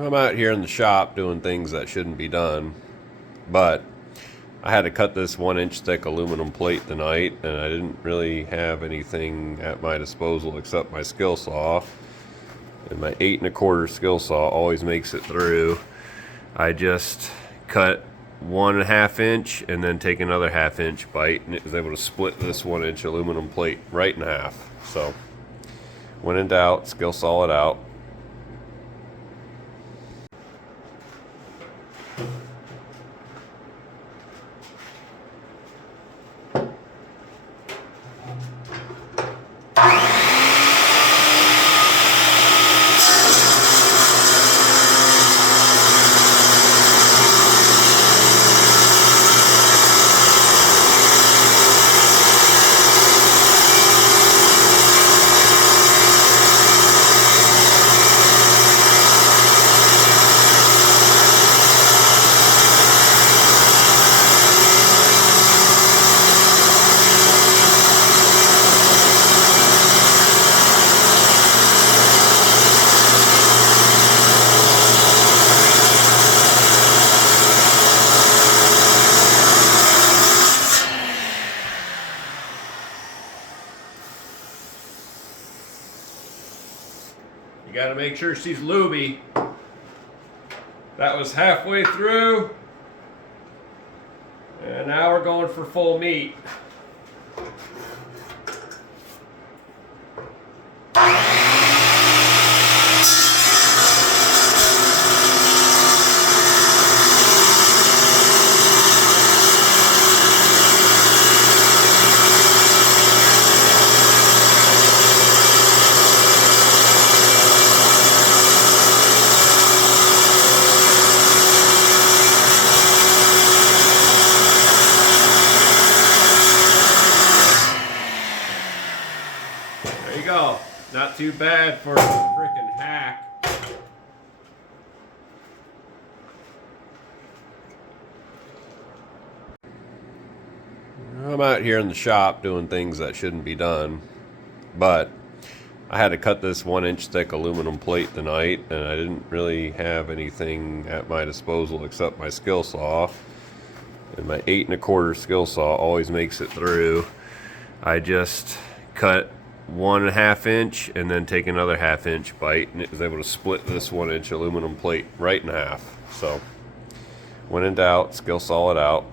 I'm out here in the shop doing things that shouldn't be done, but I had to cut this 1-inch thick aluminum plate tonight, and I didn't really have anything at my disposal except my skill saw. And my 8 1/4 skill saw always makes it through. I just cut 1.5 inch and then take another 1/2 inch bite, and it was able to split this 1-inch aluminum plate right in half. So when in doubt, skill saw it out. You got to make sure she's lubey. That was halfway through, and now we're going for full meat. There you go. Not too bad for a freaking hack. I'm out here in the shop doing things that shouldn't be done, but I had to cut this 1-inch thick aluminum plate tonight, and I didn't really have anything at my disposal except my skill saw. And my 8 1/4 skill saw always makes it through. I just cut 1.5 inch and then take another 1/2 inch bite, and it was able to split this 1-inch aluminum plate right in half. So when in doubt, skill saw it out.